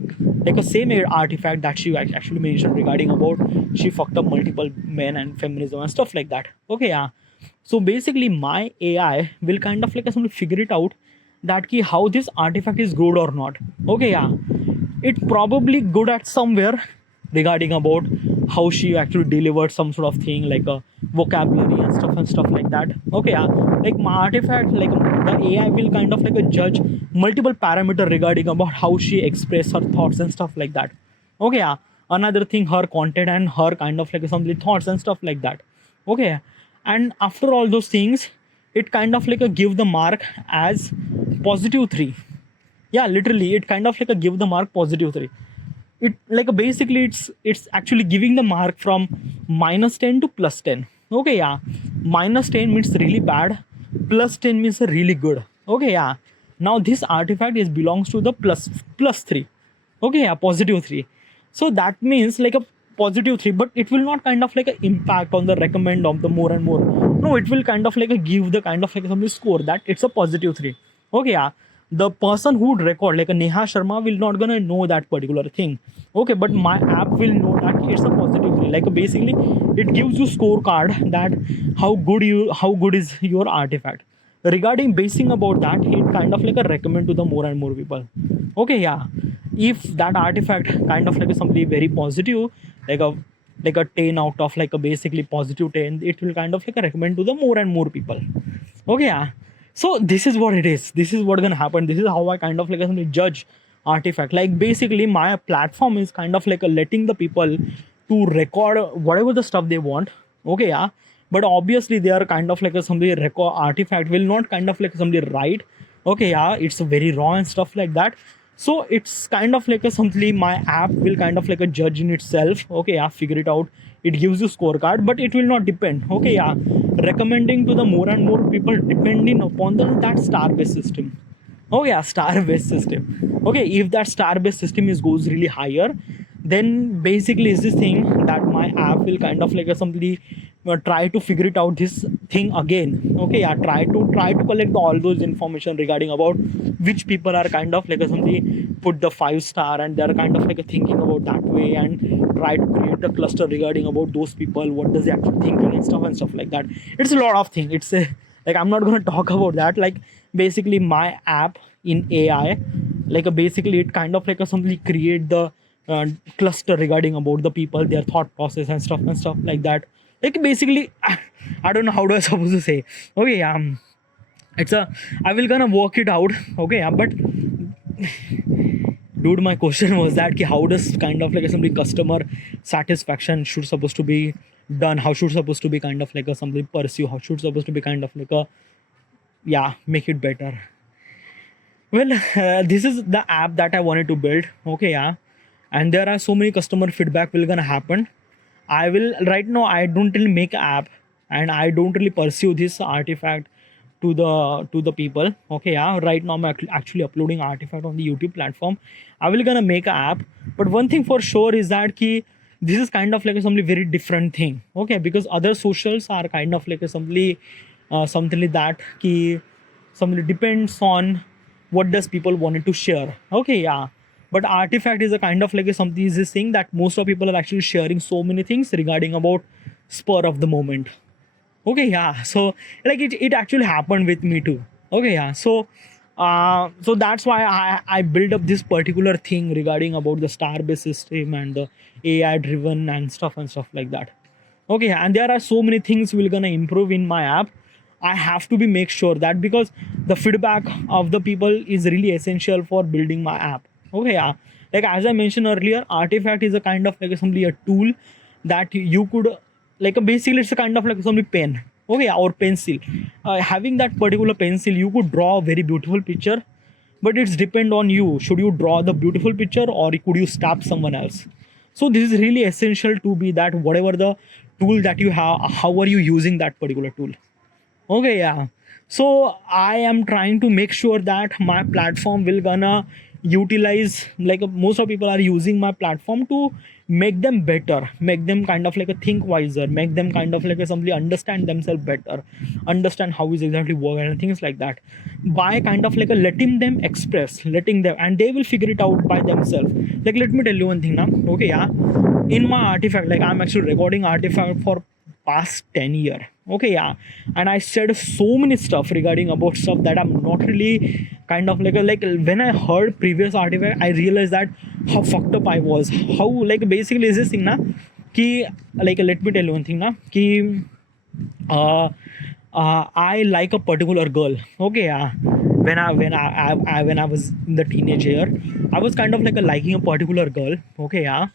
like a same artifact that she actually mentioned regarding about she fucked up multiple men and feminism and stuff like that. Okay, yeah. So basically my AI will kind of like simply figure it out that ki how this artifact is good or not. Okay, yeah. It probably good at somewhere regarding about how she actually delivered some sort of thing like a vocabulary and stuff like that. Okay, yeah. Like my artifact, like the AI will kind of like a judge multiple parameter regarding about how she express her thoughts and stuff like that. Okay, yeah. Another thing, her content and her kind of like some thoughts and stuff like that. Okay, and after all those things, it kind of like a give the mark as +3. Yeah, literally it kind of like a give the mark +3. It like a basically it's actually giving the mark from -10 to +10. Okay, yeah. -10 means really bad, +10 means really good. Okay, yeah. Now this artifact is belongs to the +3. Okay, yeah, +3. So that means like a +3, but it will not kind of like a impact on the recommend of the more and more. No, it will kind of like a give the kind of like some score that it's a +3. Okay, yeah. The person who would record like a Neha Sharma will not gonna know that particular thing. Okay, but my app will know that it's a +3. Like basically it gives you scorecard that how good is your artifact. Regarding basing about that, it kind of like a recommend to the more and more people. Okay, yeah. If that artifact kind of like something very positive, like a 10 out of like a basically +10, it will kind of like a recommend to the more and more people. Okay, yeah. So this is what it is. This is what's gonna happen. This is how I kind of like judge artifact. Like basically my platform is kind of like letting the people to record whatever the stuff they want. Okay, yeah. But obviously they are kind of like somebody record artifact will not kind of like somebody write. Okay, yeah, it's very raw and stuff like that. So it's kind of like something my app will kind of like a judge in itself. Okay, yeah, figure it out. It gives you scorecard, but it will not depend. Okay, yeah, recommending to the more and more people depending upon that star based system. Oh yeah, star based system. Okay, if that star based system is goes really higher, then basically is this thing that my app will kind of like somebody try to figure it out this thing again. Okay, yeah, try to collect all those information regarding about which people are kind of like somebody put the 5 star and they're kind of like thinking about that way, and try to create the cluster regarding about those people, what does they actually thinking and stuff like that. It's a lot of things. It's a like I'm not going to talk about that. Like basically my app in AI, like basically it kind of like somebody create the cluster regarding about the people, their thought process and stuff like that. Like basically I don't know how do I supposed to say. Okay, it's a I will gonna work it out. Okay, yeah, but dude, my question was that how does kind of like somebody customer satisfaction should supposed to be done, how should supposed to be kind of like somebody pursue, how should supposed to be kind of like a yeah, make it better. Well, this is the app that I wanted to build. Okay, yeah, and there are so many customer feedback will gonna happen. I will right now. I don't really make an app, and I don't really pursue this artifact to the people. Okay, yeah. Right now, I'm actually uploading artifact on the YouTube platform. I will gonna make an app, but one thing for sure is that ki this is kind of like a something very different thing. Okay, because other socials are kind of like a something like that ki something depends on what does people wanted to share. Okay, yeah, but artifact is a kind of like a something is this thing that most of people are actually sharing so many things regarding about spur of the moment. Okay, yeah, so like it actually happened with me too. Okay, yeah, so that's why I built up this particular thing regarding about the star based system and the AI driven and stuff like that. Okay, and there are so many things we're gonna improve in my app. I have to be make sure that because the feedback of the people is really essential for building my app. Okay, yeah, like as I mentioned earlier, artifact is a kind of like simply a tool that you could like basically it's a kind of like some pen. Okay, or pencil. Having that particular pencil, you could draw a very beautiful picture, but it's depend on you. Should you draw the beautiful picture or could you stab someone else? So this is really essential to be that whatever the tool that you have, how are you using that particular tool? Okay, yeah. So I am trying to make sure that my platform will gonna utilize like most of people are using my platform to make them better, make them kind of like a think wiser, make them kind of like a simply understand themselves better, understand how is exactly work and things like that. By kind of like a letting them express, letting them and they will figure it out by themselves. Like let me tell you one thing now. Okay, yeah. In my artifact, like I'm actually recording artifact for past 10 year. Okay, yeah, and I said so many stuff regarding about stuff that I'm not really kind of like when I heard previous artifact I realized that how fucked up I was, how like basically is this thing na ki like let me tell you one thing na ki uh, I like a particular girl. Okay, yeah. When I was in the teenage year, I was kind of like a liking a particular girl. Okay, yeah.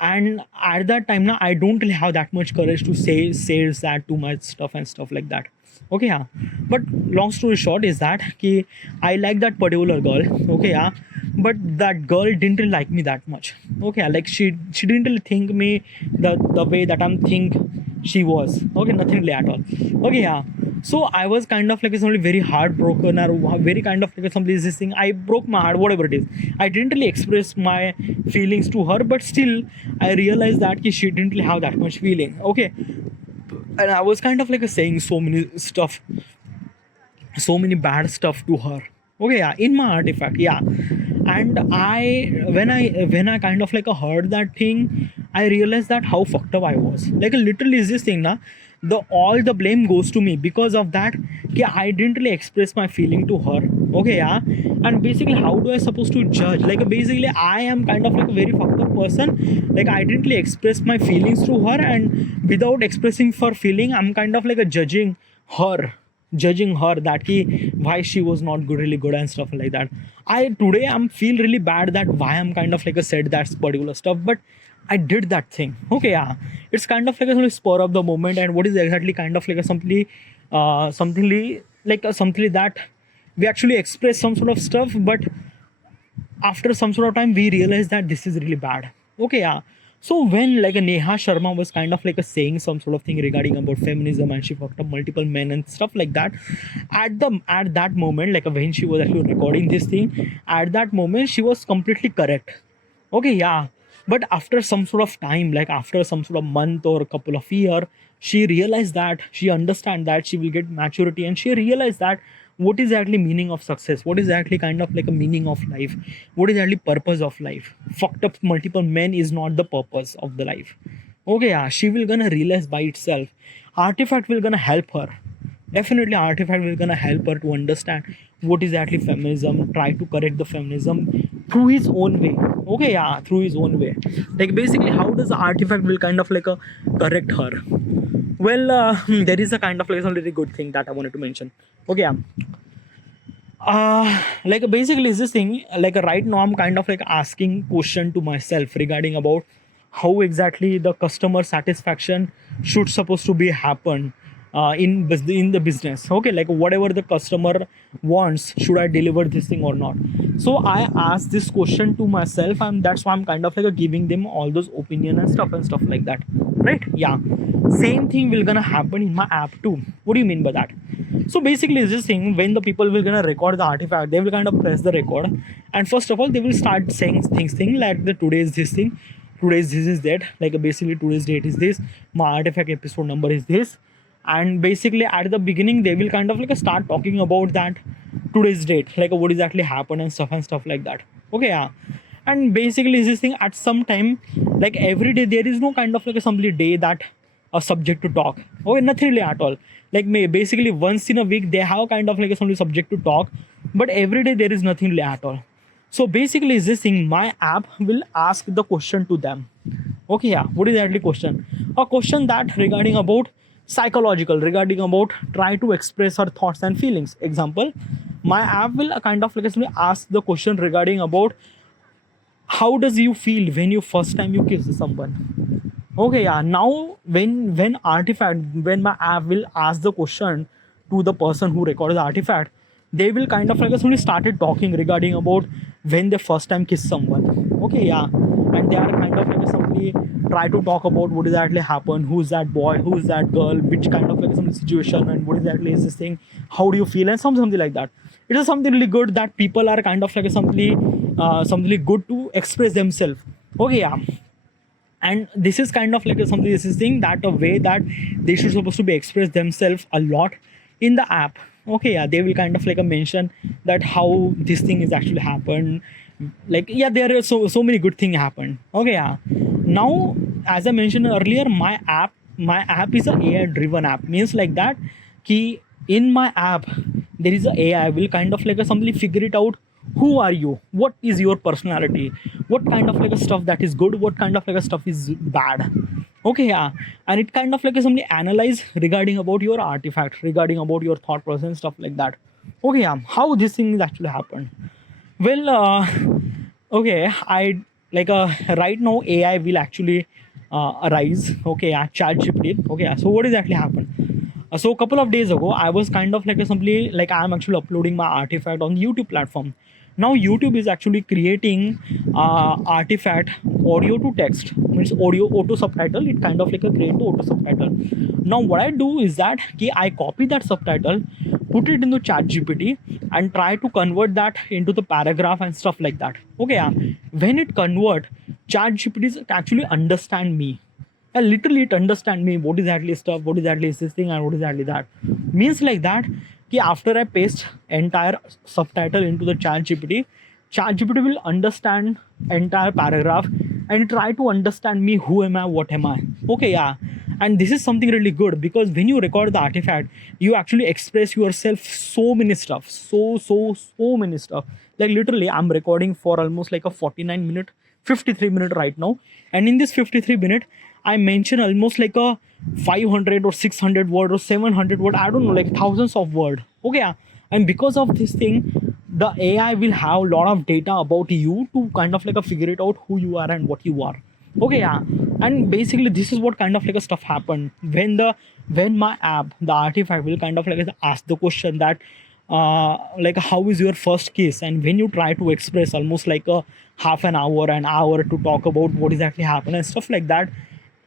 And at that time, now I don't really have that much courage to say that too much stuff and stuff like that. Okay, yeah. But long story short is that ki I like that particular girl. Okay, yeah. But that girl didn't really like me that much. Okay, yeah. Like she didn't really think me the way that I'm think she was. Okay, nothing really at all. Okay, yeah. So I was kind of like somebody very heartbroken or very kind of like somebody this thing. I broke my heart, whatever it is. I didn't really express my feelings to her, but still I realized that she didn't really have that much feeling. Okay, and I was kind of like saying so many stuff, so many bad stuff to her. Okay, yeah, in my artifact, yeah. And when I kind of like heard that thing, I realized that how fucked up I was. Like literally is this thing na the all the blame goes to me because of that. Yeah, I didn't really express my feeling to her. Okay, yeah. And basically how do I supposed to judge? Like basically I am kind of like a very fucked up person. Like I didn't really express my feelings to her, and without expressing her feeling, I'm kind of like a judging her that he why she was not good really good and stuff like that. I today I'm feel really bad that why I'm kind of like a said that particular stuff, but I did that thing. Okay, yeah, it's kind of like a spur of the moment, and what is exactly kind of like a something that we actually express some sort of stuff, but after some sort of time we realize that this is really bad. Okay, yeah. So when like a Neha Sharma was kind of like a saying some sort of thing regarding about feminism and she fucked up multiple men and stuff like that, at that moment, like when she was actually recording this thing, at that moment she was completely correct. Okay, yeah. But after some sort of time, like after some sort of month or a couple of year, she realized that she understand that she will get maturity, and she realized that what is actually meaning of success, what is actually kind of like a meaning of life, what is actually purpose of life. Fucked up multiple men is not the purpose of the life. Okay, yeah, she will gonna realize by itself. Artifact will gonna help her. Definitely artifact will gonna help her to understand what is actually feminism, try to correct the feminism through his own way. Okay, yeah, through his own way. Like basically how does the artifact will kind of like correct her? Well, there is a kind of like some really good thing that I wanted to mention. Okay, yeah. Like basically is this thing like right now I'm kind of like asking question to myself regarding about how exactly the customer satisfaction should supposed to be happen in the business. Okay, like whatever the customer wants, should I deliver this thing or not? So I ask this question to myself, and that's why I'm kind of like giving them all those opinion and stuff like that, right? Yeah, same thing will gonna happen in my app too. What do you mean by that? So basically it's this thing, when the people will gonna record the artifact, they will kind of press the record, and first of all they will start saying thing like the today's this thing, today's this is that, like basically today's date is this, my artifact episode number is this. And basically at the beginning they will kind of like start talking about that today's date, like what exactly happened and stuff like that. Okay, yeah. And basically is this thing, at some time, like every day there is no kind of like a simply day that a subject to talk. Okay, nothing really at all. Like basically once in a week they have kind of like a some subject to talk, but every day there is nothing really at all. So basically is this thing, my app will ask the question to them. Okay, yeah, what is actually question? A question that regarding about psychological, regarding about try to express her thoughts and feelings. Example, my app will kind of like simply ask the question regarding about how does you feel when you first time you kiss someone. Okay, yeah. Now when artifact, when my app will ask the question to the person who recorded the artifact, they will kind of like simply started talking regarding about when they first time kiss someone. Okay, yeah. And they are kind of like simply try to talk about what exactly happened, who's that boy, who's that girl, which kind of like some situation, and what exactly is this thing, how do you feel, and something like that. It is something really good that people are kind of like something good to express themselves. Okay, yeah. And this is kind of like something, this is thing that a way that they should supposed to be express themselves a lot in the app. Okay, yeah, they will kind of like a mention that how this thing is actually happened. Like, yeah, there are so many good things happen. Okay, yeah. Now as I mentioned earlier, my app is a AI driven app, means like that key in my app there is a AI will kind of like a simply figure it out, who are you, what is your personality, what kind of like a stuff that is good, what kind of like a stuff is bad. Okay, yeah. And it kind of like simply analyze regarding about your artifact, regarding about your thought process and stuff like that. Okay, yeah, how this thing is actually happened. Well, okay, I like right now AI will actually arise. Okay, yeah, ChatGPT. Okay, yeah. So what exactly happened? So a couple of days ago, I was kind of like simply like I'm actually uploading my artifact on YouTube platform. Now YouTube is actually creating artifact audio to text, means audio auto subtitle. It kind of like a create to auto subtitle. Now what I do is that I copy that subtitle, put it into ChatGPT, and try to convert that into the paragraph and stuff like that. Okay, yeah. When it convert, ChatGPT is actually understand me. Literally it understand me, what is actually stuff, what is actually this thing, and what is actually that. Means like that after I paste entire subtitle into the ChatGPT will understand entire paragraph and try to understand me, who am I, what am I. Okay, yeah. And this is something really good, because when you record the artifact, you actually express yourself so many stuff, so many stuff. Like literally I'm recording for almost like a 49-minute 53-minute right now, and in this 53-minute I mention almost like a 500 or 600 word or 700 word, I don't know, like thousands of word. Okay, yeah. And because of this thing, the AI will have a lot of data about you to kind of like figure it out who you are and what you are. Okay, yeah. And basically this is what kind of like a stuff happened when my app, the artifact, will kind of like ask the question that like how is your first kiss, and when you try to express almost like a half an hour to talk about what exactly happened and stuff like that,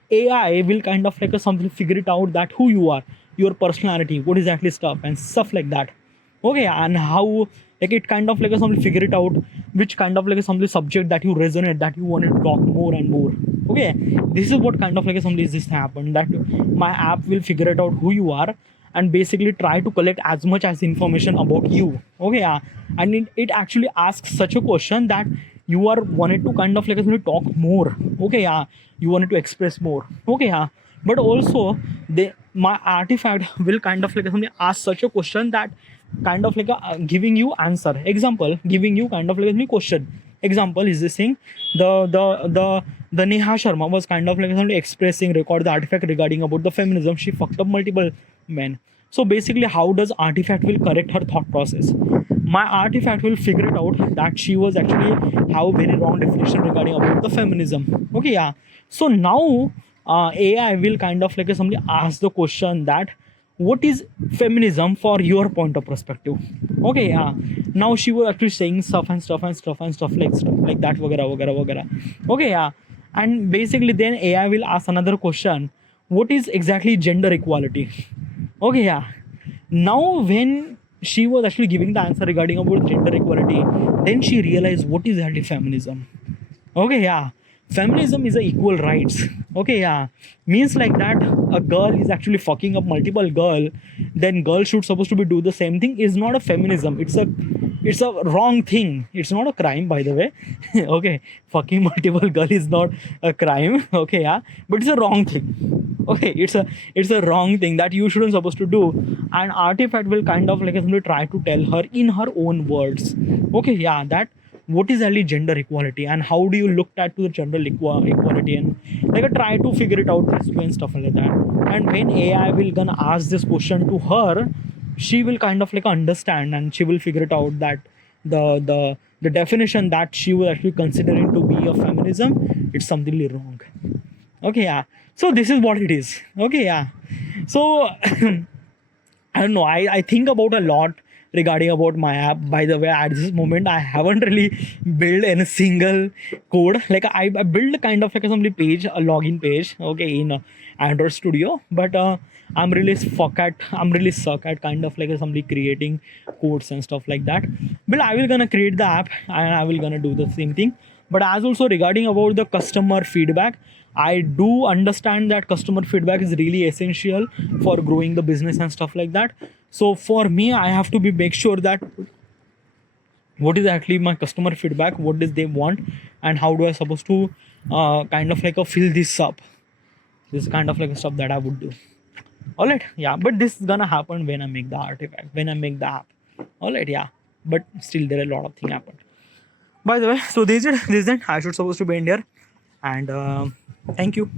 AI will kind of like something figure it out that who you are, your personality, what exactly stuff and stuff like that. Okay, and how like it kind of like something figure it out which kind of like something subject that you resonate, that you want to talk more and more. Okay, this is what kind of like something is this happen, that my app will figure it out who you are and basically try to collect as much as information about you. Okay, yeah. And it actually asks such a question that you are wanted to kind of like talk more. Okay, yeah, you wanted to express more. Okay, yeah. But also my artifact will kind of like ask such a question that kind of like giving you answer. Example, giving you kind of like a question. Example is this thing, the Neha Sharma was kind of like expressing record the artifact regarding about the feminism, she fucked up multiple men. So basically how does artifact will correct her thought process? My artifact will figure it out that she was actually have a very wrong definition regarding about the feminism. Okay, yeah. So now AI will kind of like somebody ask the question that what is feminism for your point of perspective. Okay, yeah. Now she was actually saying stuff and stuff and stuff and stuff like that, वगैरह वगैरह वगैरह. Okay, yeah. And basically then AI will ask another question, what is exactly gender equality. Okay, yeah. Now when she was actually giving the answer regarding about gender equality, then she realized what is actually feminism. Okay, yeah. Feminism is a equal rights. Okay, yeah. Means like that a girl is actually fucking up multiple girl, then girl should supposed to be do the same thing is not a feminism. It's a wrong thing. It's not a crime, by the way. Okay, fucking multiple girl is not a crime. Okay, yeah, but it's a wrong thing. Okay, it's a wrong thing that you shouldn't supposed to do. And artifact will kind of like simply try to tell her in her own words. Okay, yeah, that what is actually gender equality and how do you look at to the gender equality, and like try to figure it out this way and stuff like that. And when AI will gonna ask this question to her, she will kind of like understand and she will figure it out that the definition that she was actually considering to be a feminism, it's something wrong. Okay, yeah. So this is what it is. Okay, yeah. So I don't know. I think about a lot regarding about my app. By the way, at this moment, I haven't really built any single code. Like I built kind of like assembly page, a login page, okay, in Android Studio. But I'm really suck at kind of like assembly creating codes and stuff like that. But I will gonna create the app and I will gonna do the same thing. But as also regarding about the customer feedback, I do understand that customer feedback is really essential for growing the business and stuff like that. So for me, I have to be make sure that what is actually my customer feedback, what does they want, and how do I supposed to kind of like fill this up. This kind of like stuff that I would do. All right, yeah. But this is gonna happen when I make the artifact, when I make the app. All right, yeah. But still, there are a lot of things happen. By the way, so this is it. I should supposed to be in here, and thank you.